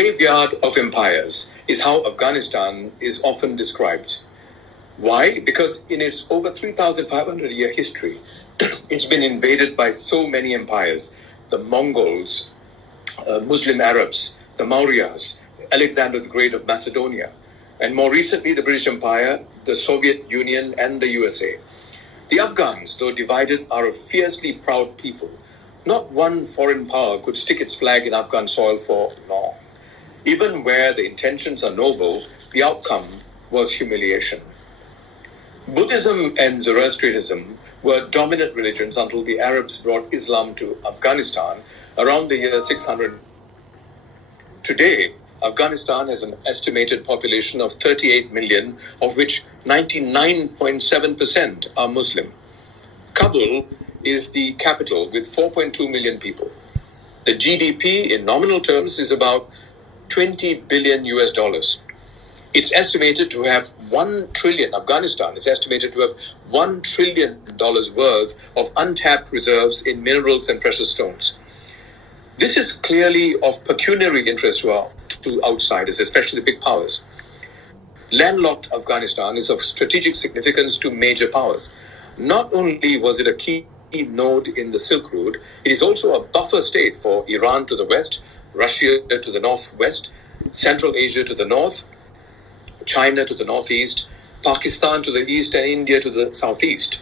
graveyard of empires is how Afghanistan is often described. Why? Because in its over 3,500-year history, it's been invaded by so many empires: the Mongols, Muslim Arabs, the Mauryas, Alexander the Great of Macedonia, and more recently the British Empire, the Soviet Union, and the USA. The Afghans, though divided, are a fiercely proud people. Not one foreign power could stick its flag in Afghan soil for long. Even where the intentions are noble, the outcome was humiliation. Buddhism and Zoroastrianism were dominant religions until the Arabs brought Islam to Afghanistan around the year 600. Today, Afghanistan has an estimated population of 38 million, of which 99.7% are Muslim. Kabul is the capital with 4.2 million people. The GDP in nominal terms is about 20 billion US dollars. It's estimated to have 1 trillion, Afghanistan is estimated to have $1 trillion worth of untapped reserves in minerals and precious stones. This is clearly of pecuniary interest to outsiders, especially the big powers. Landlocked Afghanistan is of strategic significance to major powers. Not only was it a key node in the Silk Road, it is also a buffer state for Iran to the west, Russia to the northwest, Central Asia to the north, China to the northeast, Pakistan to the east, and India to the southeast.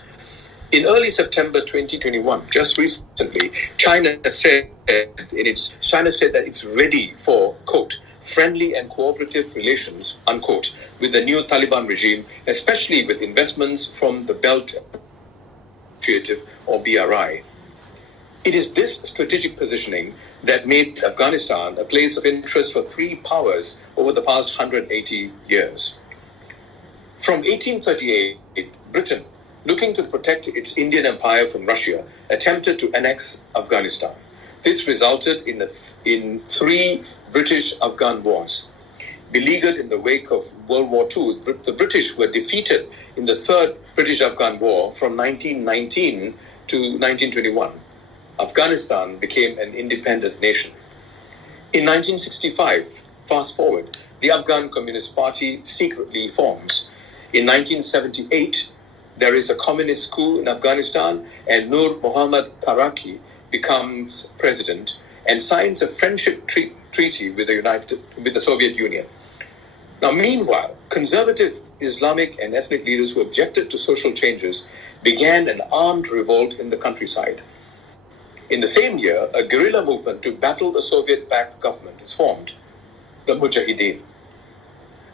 In early September 2021, just recently, China said that it's ready for, quote, friendly and cooperative relations, unquote, with the new Taliban regime, especially with investments from the Belt Initiative, or BRI. It is this strategic positioning that made Afghanistan a place of interest for three powers over the past 180 years. From 1838, Britain, looking to protect its Indian Empire from Russia, attempted to annex Afghanistan. This resulted in three British-Afghan wars. Beleaguered in the wake of World War II, the British were defeated in the Third British-Afghan War from 1919 to 1921. Afghanistan became an independent nation. In 1965, fast forward, the Afghan Communist Party secretly forms. In 1978, there is a communist coup in Afghanistan, and Nur Muhammad Taraki becomes president and signs a friendship treaty with the Soviet Union. Now, meanwhile, conservative Islamic and ethnic leaders who objected to social changes began an armed revolt in the countryside. In the same year, a guerrilla movement to battle the Soviet-backed government is formed, the Mujahideen.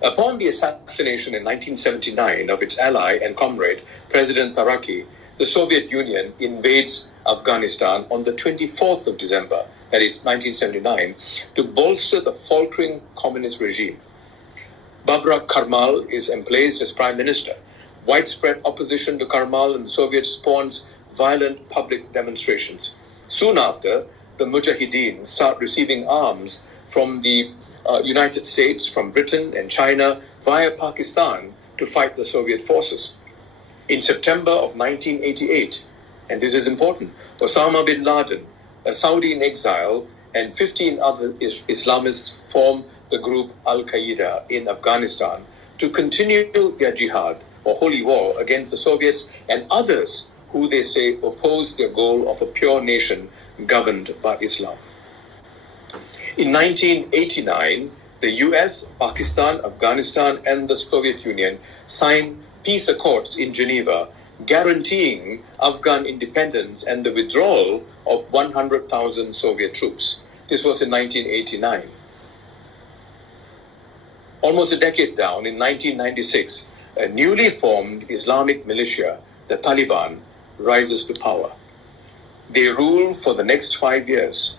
Upon the assassination in 1979 of its ally and comrade, President Taraki, the Soviet Union invades Afghanistan on the 24th of December, that is 1979, to bolster the faltering communist regime. Babrak Karmal is emplaced as prime minister. Widespread opposition to Karmal and the Soviets spawns violent public demonstrations. Soon after, the Mujahideen start receiving arms from the United States, from Britain and China via Pakistan to fight the Soviet forces. In September of 1988, and this is important, Osama bin Laden, a Saudi in exile, and 15 other Islamists form the group Al-Qaeda in Afghanistan to continue their jihad or holy war against the Soviets and others who they say oppose their goal of a pure nation governed by Islam. In 1989, the US, Pakistan, Afghanistan, and the Soviet Union signed peace accords in Geneva guaranteeing Afghan independence and the withdrawal of 100,000 Soviet troops. This was in 1989. Almost a decade down, in 1996, a newly formed Islamic militia, the Taliban, rises to power. They rule for the next 5 years.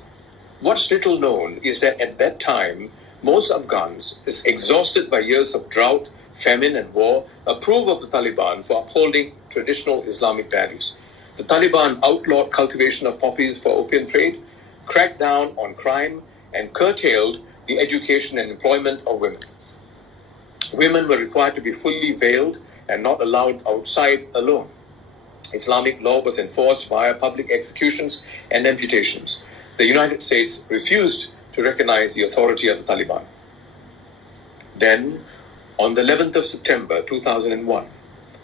What's little known is that at that time, most Afghans, exhausted by years of drought, famine, and war, approve of the Taliban for upholding traditional Islamic values. The Taliban outlawed cultivation of poppies for opium trade, cracked down on crime, and curtailed the education and employment of women. Women were required to be fully veiled and not allowed outside alone. Islamic law was enforced via public executions and amputations. The United States refused to recognize the authority of the Taliban. Then, on the 11th of September 2001,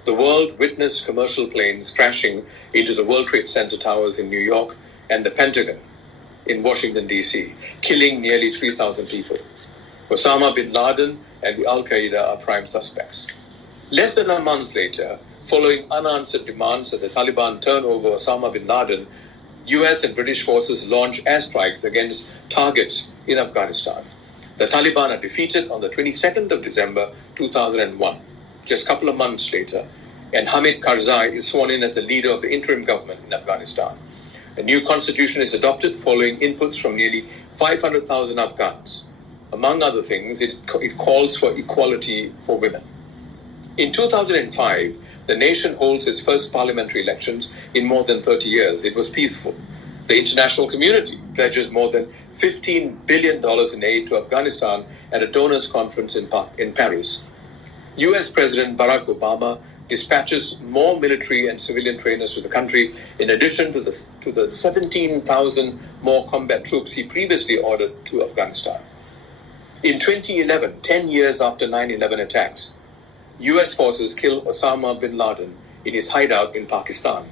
the world witnessed commercial planes crashing into the World Trade Center towers in New York and the Pentagon in Washington, D.C., killing nearly 3,000 people. Osama bin Laden and the Al-Qaeda are prime suspects. Less than a month later, following unanswered demands that the Taliban turn over Osama bin Laden, US and British forces launch airstrikes against targets in Afghanistan. The Taliban are defeated on the 22nd of December 2001, just a couple of months later, and Hamid Karzai is sworn in as the leader of the interim government in Afghanistan. A new constitution is adopted following inputs from nearly 500,000 Afghans. Among other things, it calls for equality for women. In 2005, the nation holds its first parliamentary elections in more than 30 years. It was peaceful. The international community pledges more than $15 billion in aid to Afghanistan at a donors conference in Paris. US President Barack Obama dispatches more military and civilian trainers to the country, in addition to the 17,000 more combat troops he previously ordered to Afghanistan. In 2011, 10 years after 9/11 attacks, US forces killed Osama bin Laden in his hideout in Pakistan.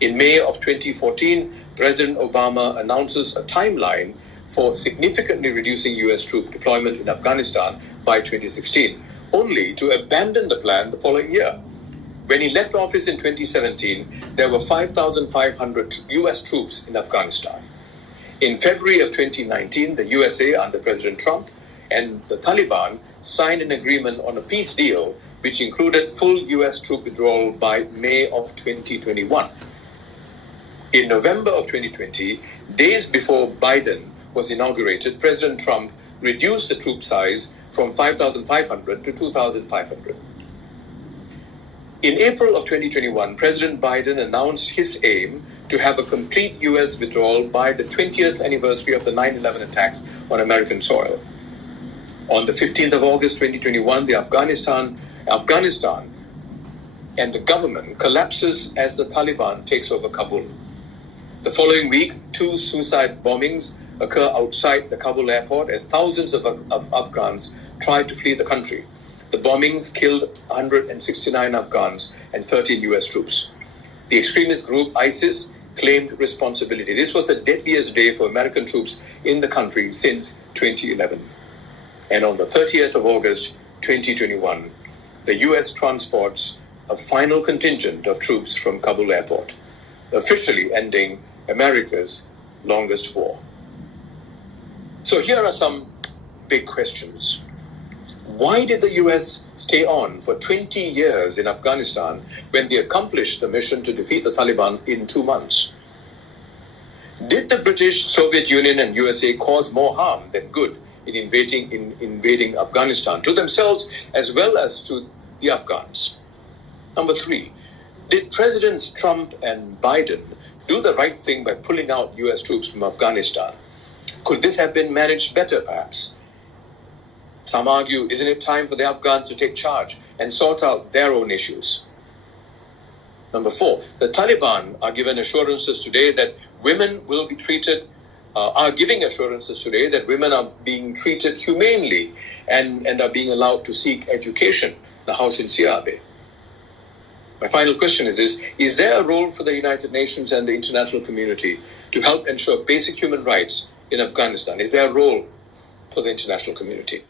In May of 2014, President Obama announces a timeline for significantly reducing US troop deployment in Afghanistan by 2016, only to abandon the plan the following year. When he left office in 2017, there were 5,500 US troops in Afghanistan. In February of 2019, the USA, under President Trump, and the Taliban signed an agreement on a peace deal which included full US troop withdrawal by May of 2021. In November of 2020, days before Biden was inaugurated, President Trump reduced the troop size from 5,500 to 2,500. In April of 2021, President Biden announced his aim to have a complete US withdrawal by the 20th anniversary of the 9/11 attacks on American soil. On the 15th of August 2021, Afghanistan and the government collapses as the Taliban takes over Kabul. The following week, 2 suicide bombings occur outside the Kabul airport as thousands of Afghans try to flee the country. The bombings killed 169 Afghans and 13 US troops. The extremist group ISIS claimed responsibility. This was the deadliest day for American troops in the country since 2011. And on the 30th of August 2021, the US transports a final contingent of troops from Kabul airport, officially ending America's longest war. So here are some big questions. Why did the US stay on for 20 years in Afghanistan when they accomplished the mission to defeat the Taliban in 2 months? Did the British, Soviet Union, and USA cause more harm than good in invading Afghanistan, to themselves as well as to the Afghans? Number 3, did Presidents Trump and Biden do the right thing by pulling out US troops from Afghanistan? Could this have been managed better, perhaps? Some argue, isn't it time for the Afghans to take charge and sort out their own issues? Number 4, the Taliban are given assurances today that women will be treated are giving assurances today that women are being treated humanely and are being allowed to seek education. Now, how sincere are they? My final question is there a role for the United Nations and the international community to help ensure basic human rights in Afghanistan? Is there a role for the international community?